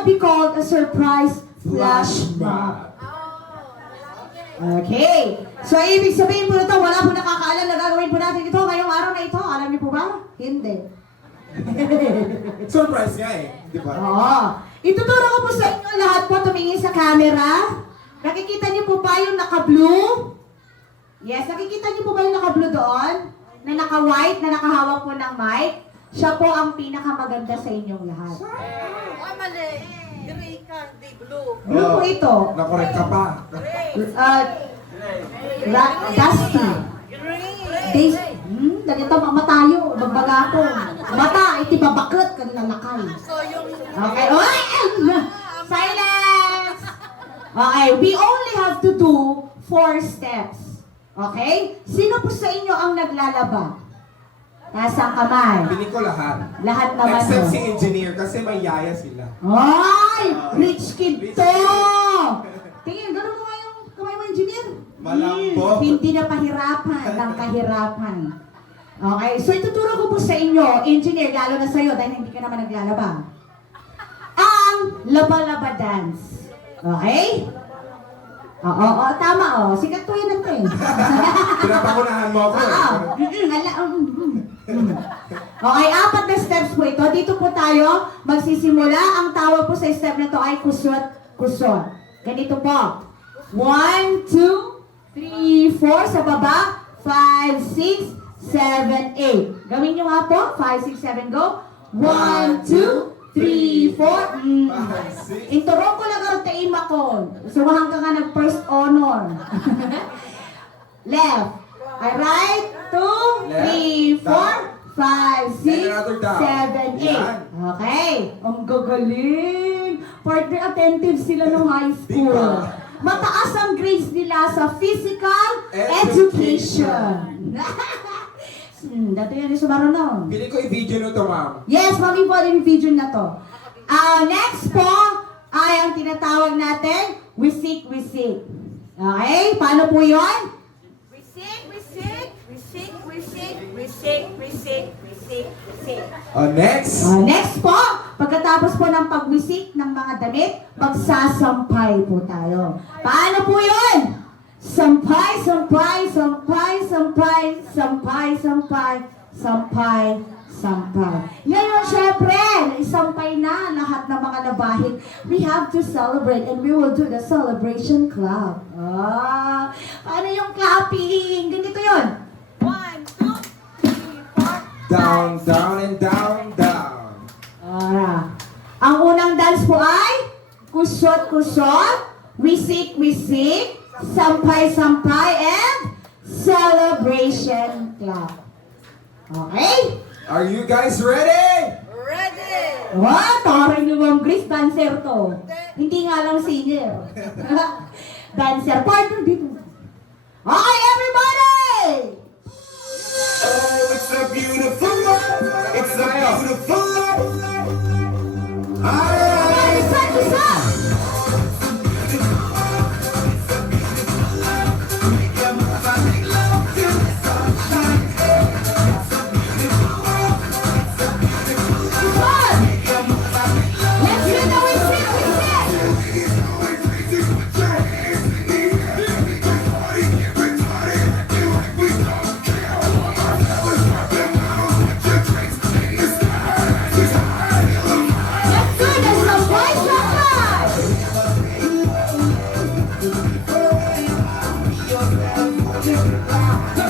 what we call a surprise flash mob. Okay. So, ibig sabihin po nito, wala po nakakaalam na gagawin po natin ito ngayong araw na ito. Alam niyo po ba? Hindi. Surprise nga eh, di ba? Oo. Ituturo ko po sa inyo lahat po tumingin sa camera. Nakikita niyo po ba yung naka-blue? Yes, nakikita niyo po ba yung naka-blue doon? Na naka-white, na nakahawak po ng mic? Siya po ang pinakamaganda sa inyong lahat. Mali. Gray ka, di blue. Blue po ito. Nakorek ka pa. Dusty. Green. Ganito mga tayo. Magbaga po. Mata, itibabakot kanila lakay. So yung... Okay. Oy! Silence! Okay, we only have to do 4 steps. Okay? Sino po sa inyo ang naglalaba? Nasang kamay? Piling ko lahat. Lahat naman. Except no? si engineer kasi may yaya sila. Ay! Rich kid Rich to! kid. Tingin, ganun mo nga yung kamay mo, engineer. Malambot. Hindi na pahirapan, ng kahirapan. Okay, so ituturo ko po sa inyo, engineer, lalo na sa'yo dahil hindi ka naman naglalaba. Ang laba-laba dance. Okay? Oo, tama oh. Sikat po yun natin. Pinapakunahan mo ako eh. Okay, 4 na steps po ito. Dito po tayo magsisimula. Ang tawag po sa step na to ay kusot-kusot. Ganito po. 1, 2, 3, 4 sa baba. 5, 6, 7, 8. Gawin nyo nga po. 5, 6, 7, go. 1, 2, 3, 4. Inturo ko lang ang taima ko. Sumahan ka nga ng first honor. Left. Right. 2, 3, 4, 5, 6, 7, 8. Okay. Ang gagaling. Partner attentive sila nung high school. Mataas ang grades nila sa physical education. Dati yan yung sumarunong. Piling ko i-video nyo to, ma'am. Yes, mami po yung video na to. Next po ay ang tinatawag natin, wisik-wisik. Okay? Paano po yun? Resik, resik, resik, resik, resik, resik, resik, resik. Next. Next po, pagkatapos po ng pagwisik ng mga damit, magsasampay po tayo. Paano po yun? Sampay, sampay, sampay, sampay, sampay, sampay, sampay, sampay. Ngayon, syempre, isampay na lahat ng mga nabahid. We have to celebrate and we will do the celebration clap. Paano yung clapping? Ganito yun. 1, 2, 3, 4. Down, down, and down, down. Ang unang dance po ay kusot-kusot, wisik-wisik, sampay-sampay, and celebration clap. Okay? Are you guys ready? Ready. Taray naman, Grace, dancer to. Hindi nga lang singer. Dancer. Partner dito. Okay, everybody! Oh, it's a beautiful love. It's a beautiful love. Isa! Let's do the wisik-wisik! Let's do the sampay-sampay! Let's do the celebration clap! Go!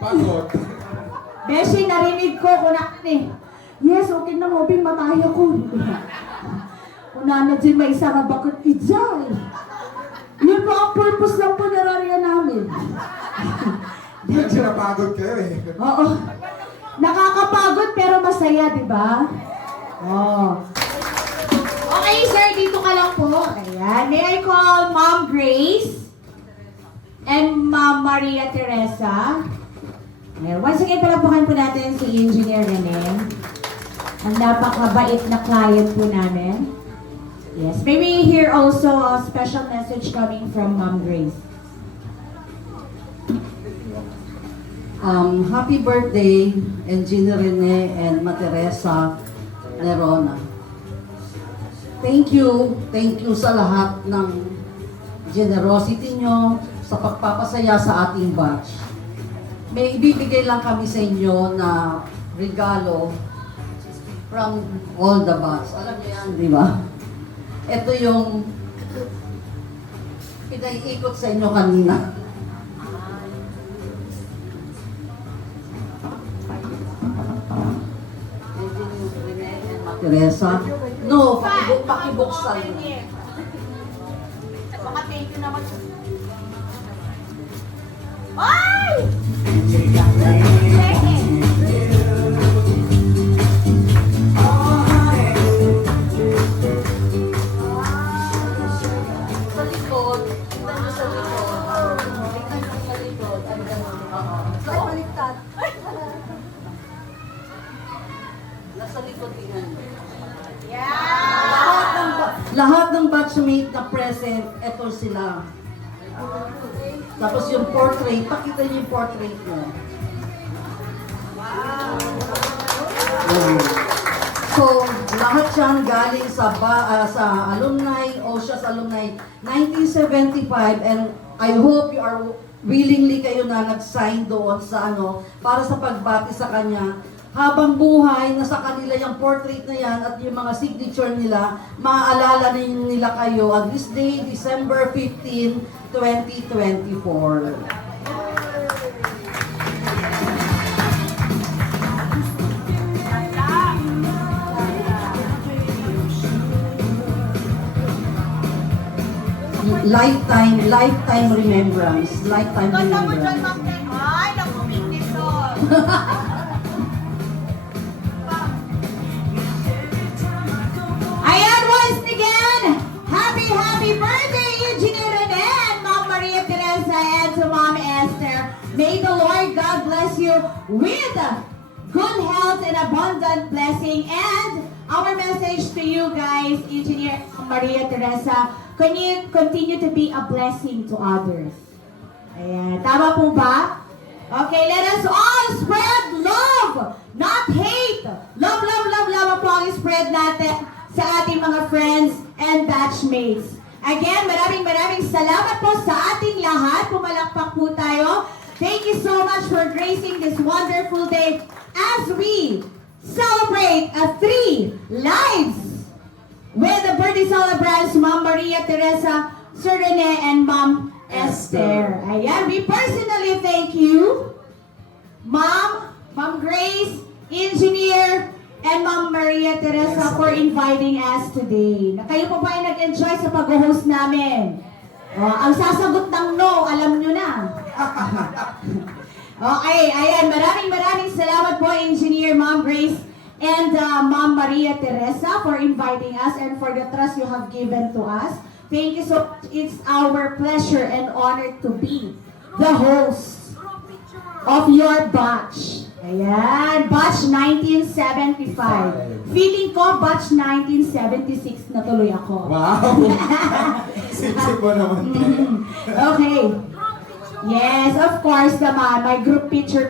Pagod. Beshi, narinig ko, kunak eh. Yes, okay na mo, Bing, mataya ko. Kuna na dyan may isa nga bakit ijay. Yun po ang purpose ng punerarya namin. Kasi napagod kayo eh. Oo. Nakakapagod pero masaya, di ba? Oo. Okay, sir, dito ka lang po. Ayan. May I call Ma'am Grace and Ma'am Maria Teresa. Ayan. Once again, palapakan po natin si Engineer Rene. Ang napakabait na client po namin. Yes. May we hear also a special message coming from Ma'am Grace. Happy birthday, Engineer Rene and Materesa Nerona. Thank you sa lahat ng generosity nyo sa pagpapasaya sa ating batch. May ibibigay lang kami sa inyo na regalo from all the batch. Alam niyo yan, di ba? Ito yung pinaiikot sa inyo kanina. Teresa? No, pakibuksan. Baka thank you naman. Ay! Sa likod, tingnan nyo sa likod. Tingnan nyo sa likod. Ang ganun. Ay, baliktad. Nasa likod, tingnan nyo. Lahat ng batchmate na present, eto sila. Tapos yung portrait, pakita niyo yung portrait mo. So, lahat yan galing sa alumni, OSIA's alumni, 1975, and I hope you are willingly kayo na nag-sign doon sa para sa pagbati sa kanya. Habang buhay, nasa kanila yung portrait na yan at yung mga signature nila, maaalala nila kayo on this day, December 15, 2024. Lifetime remembrance. Lifetime Ganda mo dyan, remembrance. Ma'am Ken. Ay, nakuming nito. Ayan, once again, happy birthday, Engineer Rene and Ma'am Maria Teresa and to Ma'am Esther. May the Lord God bless you with good health and abundant blessing. And our message to you guys, Engineer Maria Teresa, continue to be a blessing to others. Ayan, tama po ba? Okay, let us all spread love, not hate. Love, love, love, love po ang spread natin sa ating mga friends and batchmates. Again, maraming salamat po sa ating lahat. Pumalakpak po tayo. Thank you so much for gracing this wonderful day as we celebrate 3 lives with the birthday celebrants, Ma'am Maria Teresa, Sir Rene, and Ma'am Esther. Ayan, we personally thank you, Ma'am Grace, Engineer, and Ma'am Maria Teresa for inviting us today. Na kayo po ba ay nag-enjoy sa pag-host namin? Ang sasagot ng no, alam nyo na. Okay, ayan, maraming salamat po, Engineer, Ma'am Grace, and Ma'am Maria Teresa for inviting us and for the trust you have given to us. Thank you so much. It's our pleasure and honor to be the host of your batch. Ayan, batch 1975. Feeling ko batch 1976 na tuloy ako. Wow! Sip-sip mo naman. Okay. Yes, of course naman. My group picture